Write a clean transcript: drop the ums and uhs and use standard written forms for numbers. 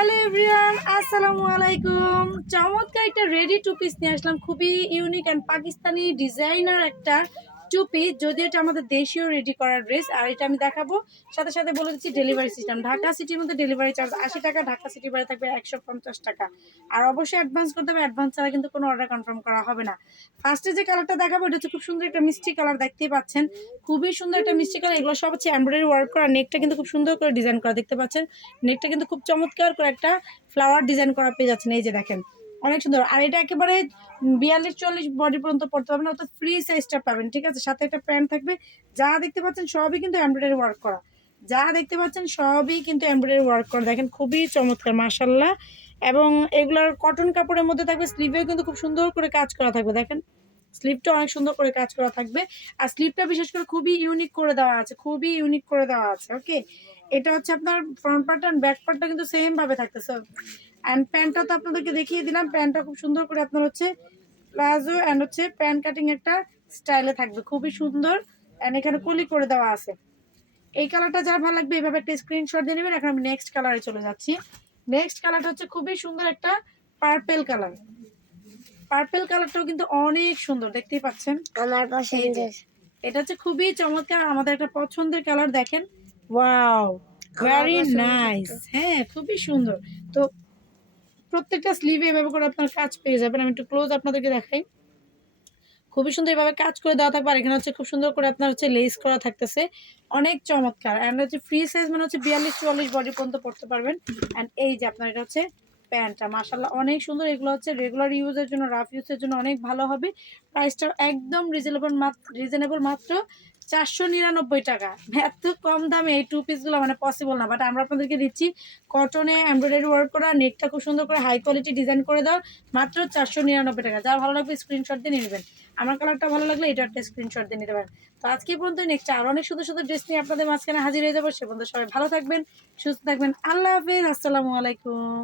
Hello everyone, আসসালামু আলাইকুম। চমৎকার একটা রেডি টু পিস নিয়ে আসলাম, খুবই ইউনিক অ্যান্ড পাকিস্তানি ডিজাইনার একটা টু পিস। যদিও এটা আমাদের দেশীয় রেডি করা ড্রেস, আর এটা আমি দেখাবো সাথে সাথে বলে দিচ্ছি ডেলিভারি সিস্টেম। ঢাকা সিটির মধ্যে ডেলিভারি চার্জ 80 টাকা, ঢাকা সিটির বাইরে থাকবে 150 টাকা। আর অবশ্যই অ্যাডভান্স করতে হবে, অ্যাডভান্স ছাড়া কিন্তু কোনো অর্ডার কনফার্ম করা হবে না। ফার্স্টে যে কালারটা দেখাবো এটা হচ্ছে খুব সুন্দর একটা মিষ্টি কালার, দেখতেই পাচ্ছেন খুবই সুন্দর একটা মিষ্টি কালার। এগুলো সব হচ্ছে এমব্রয়ডারি ওয়ার্ক করা, নেকটা কিন্তু খুব সুন্দর করে ডিজাইন করা, দেখতে পাচ্ছেন নেকটা কিন্তু খুব চমৎকার করে একটা ফ্লাওয়ার ডিজাইন করা পেয়ে যাচ্ছেন। এই যে দেখেন অনেক সুন্দর। আর এটা একেবারে 42-44 বডি পর্যন্ত পড়তে পারবেন, অর্থাৎ ফ্রি সাইজটা পাবেন, ঠিক আছে। সাথে একটা প্যান্ট থাকবে। যা দেখতে পাচ্ছেন সবই কিন্তু এমব্রয়ডারি ওয়ার্ক করা, যা দেখতে পাচ্ছেন সবই কিন্তু এমব্রয়ডারি ওয়ার্ক করা, দেখেন খুবই চমৎকার মাশাআল্লাহ। এবং এগুলোর কটন কাপড়ের মধ্যে থাকবে, স্লিভেও কিন্তু খুব সুন্দর করে কাজ করা থাকবে, দেখেন স্লিপটা অনেক সুন্দর করে কাজ করা থাকবে। আর স্লিপটা বিশেষ করে খুবই ইউনিক করে দেওয়া আছে, খুবই ইউনিক করে দেওয়া আছে। ওকে, এটা হচ্ছে আপনার ফ্রন্ট পার্ট আর ব্যাক পার্টটা কিন্তু সেম ভাবে থাকতেছে। অ্যান্ড প্যান্টটা তো আপনাদেরকে দেখিয়ে দিলাম, প্যান্টটা খুব সুন্দর করে আপনার হচ্ছে প্লাজো অ্যান্ড হচ্ছে প্যান্ট কাটিং একটা স্টাইলে থাকবে, খুবই সুন্দর। অ্যান্ড এখানে কলি করে দেওয়া আছে। এই কালারটা যারা ভালো লাগবে এভাবে একটা স্ক্রিনশট দিয়ে নেবেন। এখন আমি নেক্সট কালারে চলে যাচ্ছি। নেক্সট কালারটা হচ্ছে খুবই সুন্দর একটা পার্পেল কালার। পার্পেল কালারটাও কিন্তু অনেক সুন্দর, দেখতেই পাচ্ছেন আমার পছন্দের। এটা হচ্ছে খুবই চমৎকার, আমাদের একটা পছন্দের কালার। দেখেন ওয়াও, আমার ভেরি পছন্দের নাইস। তো। হ্যাঁ খুবই সুন্দর। তো প্রত্যেকটা স্লিভে এভাবে করে আপনার কাজ পেয়ে যাবেন। আমি একটু ক্লোজ আপনাদেরকে দেখাই, খুবই সুন্দর এভাবে কাজ করে দেওয়া থাকবে। আর এখানে হচ্ছে খুব সুন্দর করে আপনার হচ্ছে লেস করা থাকতেছে, অনেক চমৎকার। অ্যান্ড হচ্ছে ফ্রি সাইজ মানে হচ্ছে 42-44 বডি পর্যন্ত পড়তে পারবেন। অ্যান্ড এই যে আপনার এটা হচ্ছে প্যান্টটা, মাশাআল্লাহ অনেক সুন্দর। এগুলো হচ্ছে রেগুলার ইউজের জন্য, রাফ ইউজের জন্য অনেক ভালো হবে। প্রাইসটা একদম রিজনেবল, মাত্র 499 টাকা। এত কম দামে এই টু পিসগুলো মানে পসিবল না, বাট আমরা আপনাদেরকে দিচ্ছি কটনে এমব্রয়ডারি ওয়ার্ক করা, নেকটা খুব সুন্দর করে হাই কোয়ালিটি ডিজাইন করে দাও, মাত্র 499 টাকা। যার ভালো লাগবে স্ক্রিনশট দিয়ে নিয়ে নেবেন। আমার কালারটা ভালো লাগলে এটা একটা স্ক্রিনশট দিয়ে নিতে পারেন। তো আজকে পর্যন্ত, নেক্সট আরো অনেক সুন্দর সুন্দর ড্রেস নিয়ে আপনাদের মাঝখানে হাজির হয়ে যাবো। সে পর্যন্ত সবাই ভালো থাকবেন, সুস্থ থাকবেন। আল্লাহ হাফিজ, আসসালামু আলাইকুম।